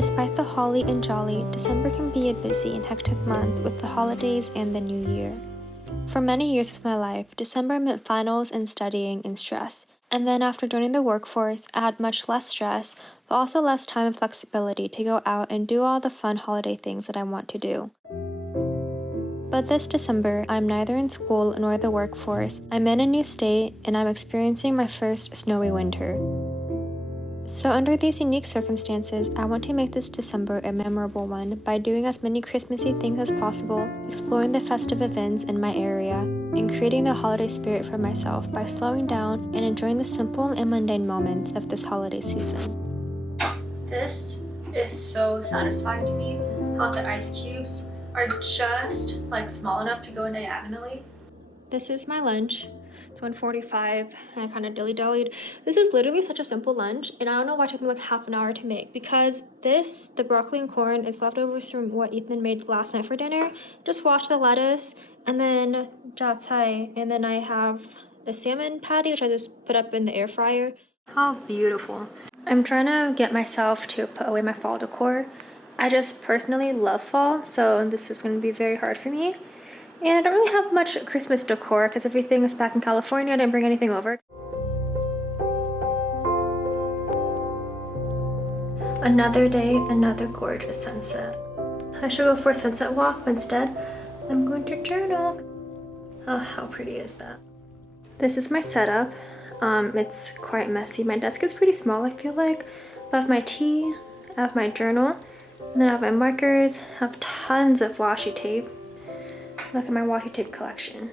Despite the holly and jolly, December can be a busy and hectic month with the holidays and the new year. For many years of my life, December meant finals and studying and stress. And then after joining the workforce, I had much less stress, but also less time and flexibility to go out and do all the fun holiday things that I want to do. But this December, I'm neither in school nor the workforce. I'm in a new state, and I'm experiencing my first snowy winter. So under these unique circumstances, I want to make this December a memorable one by doing as many Christmassy things as possible, exploring the festive events in my area, and creating the holiday spirit for myself by slowing down and enjoying the simple and mundane moments of this holiday season. This is so satisfying to me, how the ice cubes are just like small enough to go diagonally. This is my lunch. It's 1:45 and I kind of dilly-dallied. This is literally such a simple lunch, and I don't know why it took me like half an hour to make, because the broccoli and corn is leftovers from what Ethan made last night for dinner. Just wash the lettuce and then japchae, and then I have the salmon patty, which I just put up in the air fryer. How beautiful. I'm trying to get myself to put away my fall decor. I just personally love fall, so this is going to be very hard for me. And I don't really have much Christmas decor because everything is back in California. I didn't bring anything over. Another day, another gorgeous sunset. I should go for a sunset walk, but instead, I'm going to journal. Oh, how pretty is that? This is my setup. It's quite messy. My desk is pretty small, I feel like. I have my tea, I have my journal, and then I have my markers. I have tons of washi tape. Look at my washi tape collection.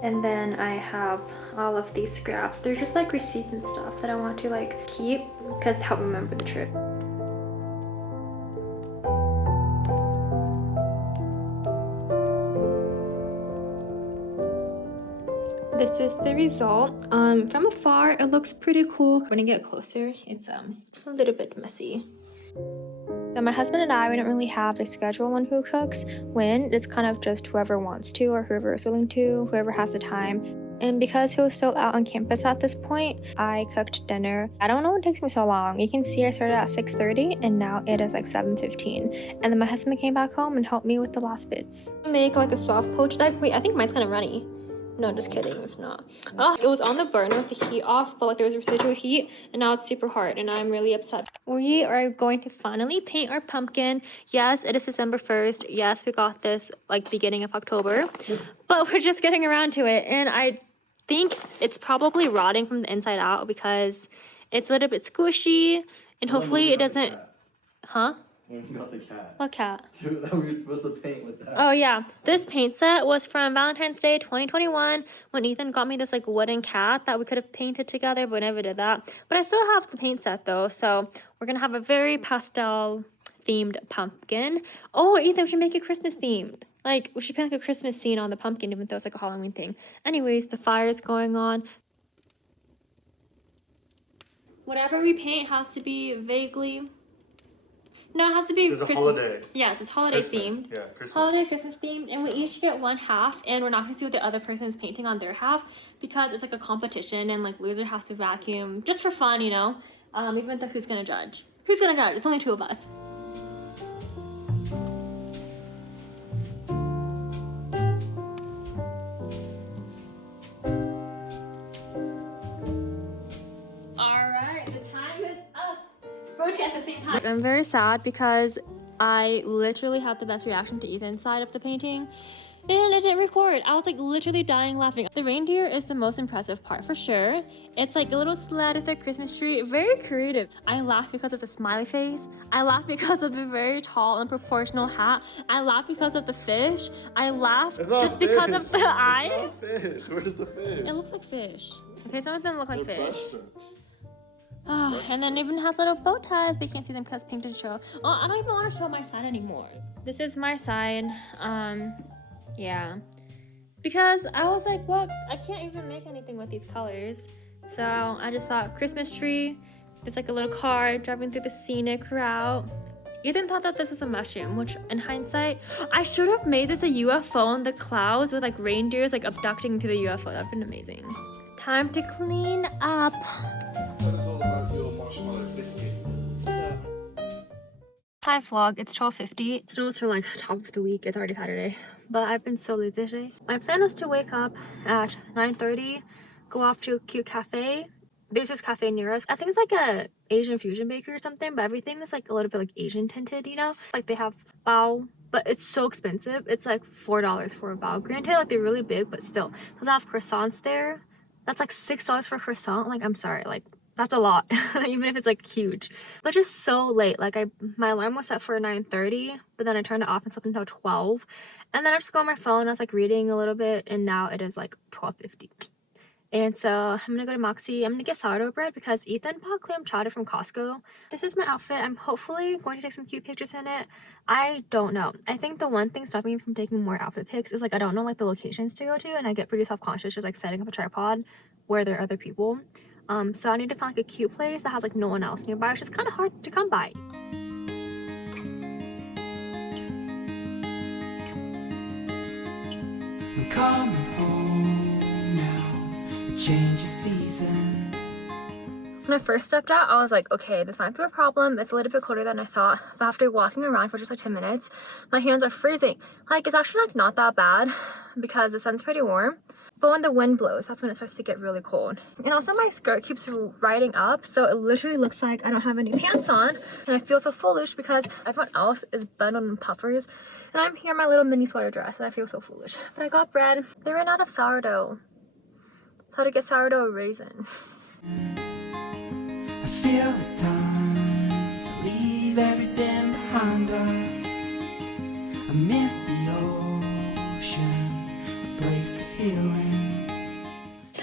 And then I have all of these scraps. They're just like receipts and stuff that I want to like keep because they help remember the trip. This is the result. From afar, it looks pretty cool. When I get closer, it's a little bit messy. So my husband and I, we don't really have a schedule on who cooks when. It's kind of just whoever wants to or whoever is willing to, whoever has the time. And because he was still out on campus at this point, I cooked dinner. I don't know what takes me so long. You can see I started at 6:30 and now it is like 7:15. And then my husband came back home and helped me with the last bits. Make like a soft poached egg. Wait, I think mine's kind of runny. No, just kidding, it's not. Oh, it was on the burner with the heat off, but like there was residual heat, and now it's super hard, and I'm really upset. We are going to finally paint our pumpkin. Yes, it is December 1st. Yes, we got this like beginning of October, but we're just getting around to it, and I think it's probably rotting from the inside out because it's a little bit squishy, and hopefully it doesn't... Huh? When you got the cat. What cat? Dude, that we were supposed to paint with that. Oh yeah, this paint set was from Valentine's Day 2021 when Ethan got me this like wooden cat that we could have painted together, but we never did that. But I still have the paint set though, so we're gonna have a very pastel themed pumpkin. Oh, Ethan, we should make it Christmas themed. Like, we should paint like a Christmas scene on the pumpkin, even though it's like a Halloween thing. Anyways, the fire's going on. Whatever we paint has to be vaguely... No, it has to be There's a holiday. Yes, it's holiday themed. Yeah, Christmas. Holiday Christmas themed, and we each get one half, and we're not gonna see what the other person is painting on their half because it's like a competition, and like loser has to vacuum just for fun, you know. Even though who's gonna judge? Who's gonna judge? It's only two of us. At the same time. I'm very sad because I literally had the best reaction to Ethan's side of the painting and it didn't record. I was like literally dying laughing. The reindeer is the most impressive part for sure. It's like a little sled with a Christmas tree. Very creative. I laughed because of the smiley face. I laughed because of the very tall and proportional hat. I laughed because of the fish. I laughed just because of the eyes. It's not fish. Where's the fish? It looks like fish. Okay, some of them look like fish. Oh, and then it even has little bow ties, but you can't see them because pink didn't show. Oh, I don't even want to show my side anymore. This is my side. Yeah. Because I was like, well, I can't even make anything with these colors. So I just thought Christmas tree. There's like a little car driving through the scenic route. Ethan thought that this was a mushroom, which in hindsight, I should have made this a UFO in the clouds with like reindeers like abducting into the UFO. That would have been amazing. Time to clean up. Tell us all about your marshmallow biscuits. Hi vlog, it's 12:50. It's almost from like top of the week. It's already Saturday, but I've been so lazy today. My plan was to wake up at 9:30, go off to a cute cafe. There's this cafe near us. I think it's like a Asian fusion bakery or something, but everything is like a little bit like Asian tinted, you know? Like they have bao, but it's so expensive. It's like $4 for a bao. Granted, like they're really big, but still. Because I have croissants there. That's like $6 for a croissant. Like, I'm sorry, like that's a lot, even if it's like huge. But just so late. Like my alarm was set for 9:30, but then I turned it off and slept until 12. And then I just go on my phone. I was like reading a little bit, and now it is like 12:50. And so I'm gonna go to Moxie. I'm gonna get sourdough bread because Ethan bought clam chowder from Costco. This is my outfit. I'm hopefully going to take some cute pictures in it. I don't know. I think the one thing stopping me from taking more outfit pics is like I don't know like the locations to go to, and I get pretty self-conscious just like setting up a tripod where there are other people. So I need to find like a cute place that has like no one else nearby. It's just kind of hard to come by. I'm coming home now, a change of season. When I first stepped out, I was like, okay, this might be a problem. It's a little bit colder than I thought. But after walking around for just like 10 minutes, my hands are freezing. Like, it's actually like not that bad because the sun's pretty warm. But when the wind blows, that's when it starts to get really cold. And also my skirt keeps riding up, so it literally looks like I don't have any pants on. And I feel so foolish because everyone else is bundled in puffers. And I'm here in my little mini sweater dress, and I feel so foolish. But I got bread. They ran out of sourdough. So I had to get sourdough raisin. I feel it's time to leave everything behind us. I miss the ocean, a place of healing.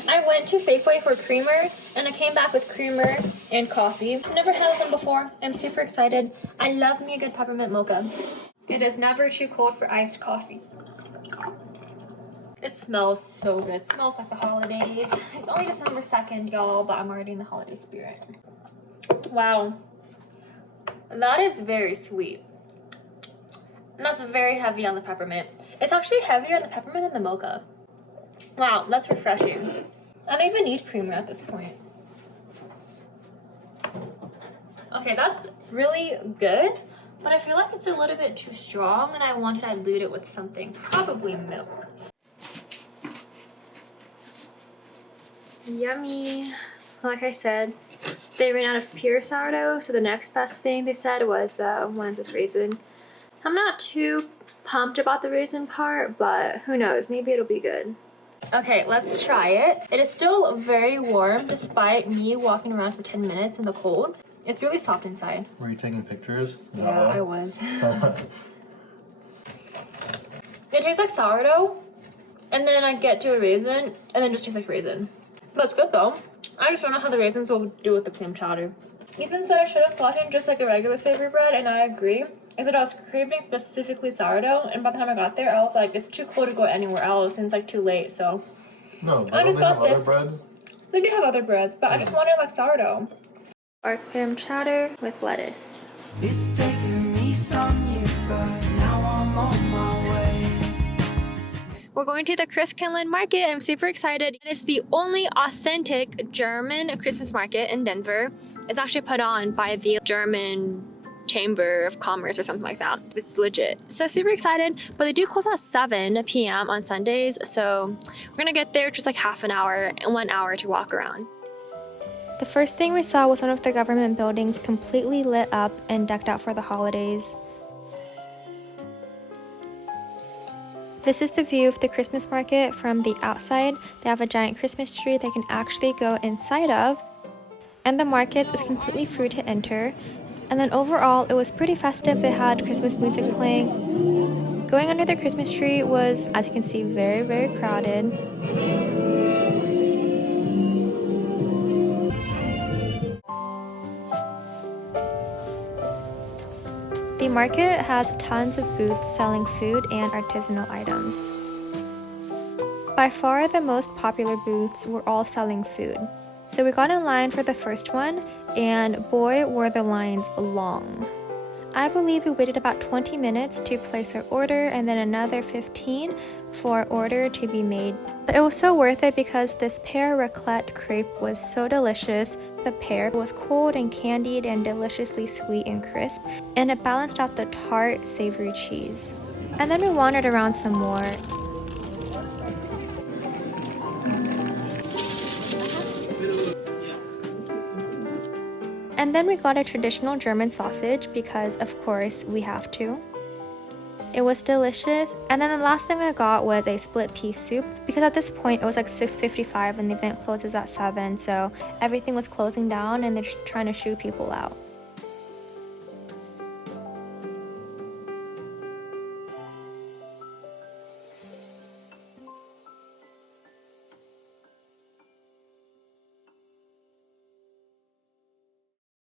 I went to Safeway for creamer, and I came back with creamer and coffee. I've never had this one before. I'm super excited. I love me a good peppermint mocha. It is never too cold for iced coffee. It smells so good. It smells like the holidays. It's only December 2nd, y'all, but I'm already in the holiday spirit. Wow. That is very sweet. And that's very heavy on the peppermint. It's actually heavier on the peppermint than the mocha. Wow, that's refreshing. I don't even need creamer at this point. Okay, that's really good, but I feel like it's a little bit too strong, and I want to dilute it with something, probably milk. Yummy. Like I said, they ran out of pure sourdough, so the next best thing they said was the ones with raisin. I'm not too pumped about the raisin part, but who knows, maybe it'll be good. Okay, let's try it. It is still very warm despite me walking around for 10 minutes in the cold. It's really soft inside. Were you taking pictures? Yeah, I was. It tastes like sourdough, and then I get to a raisin, and then just tastes like raisin. But it's good though. I just don't know how the raisins will do with the clam chowder. Ethan said I should have gotten just like a regular savory bread, and I agree. Is that I was craving specifically sourdough, and by the time I got there, I was like, it's too cold to go anywhere else, and it's like too late, so. No, I just got this. other breads? They do have other breads, but I just wanted like sourdough. Our clam chowder with lettuce. It's taken me some years, but now I'm on my way. We're going to the Christkindlmarket. I'm super excited. It is the only authentic German Christmas market in Denver. It's actually put on by the German Chamber of Commerce or something like that. It's legit. So super excited, but they do close at 7 p.m. on Sundays, so we're gonna get there just like half an hour and 1 hour to walk around. The first thing we saw was one of the government buildings completely lit up and decked out for the holidays. This is the view of the Christmas market from the outside. They have a giant Christmas tree that you can actually go inside of, and the market is completely free to enter. And then overall, it was pretty festive. They had Christmas music playing. Going under the Christmas tree was, as you can see, very, very crowded. The market has tons of booths selling food and artisanal items. By far, the most popular booths were all selling food. So we got in line for the first one, and boy, were the lines long. I believe we waited about 20 minutes to place our order, and then another 15 for our order to be made. But it was so worth it because this pear raclette crepe was so delicious. the pear. It was cold and candied and deliciously sweet and crisp, and it balanced out the tart, savory cheese. And then we wandered around some more. And then we got a traditional German sausage because, of course, we have to. It was delicious. And then the last thing I got was a split pea soup because at this point it was like 6:55 and the event closes at 7, so everything was closing down and they're just trying to shoo people out.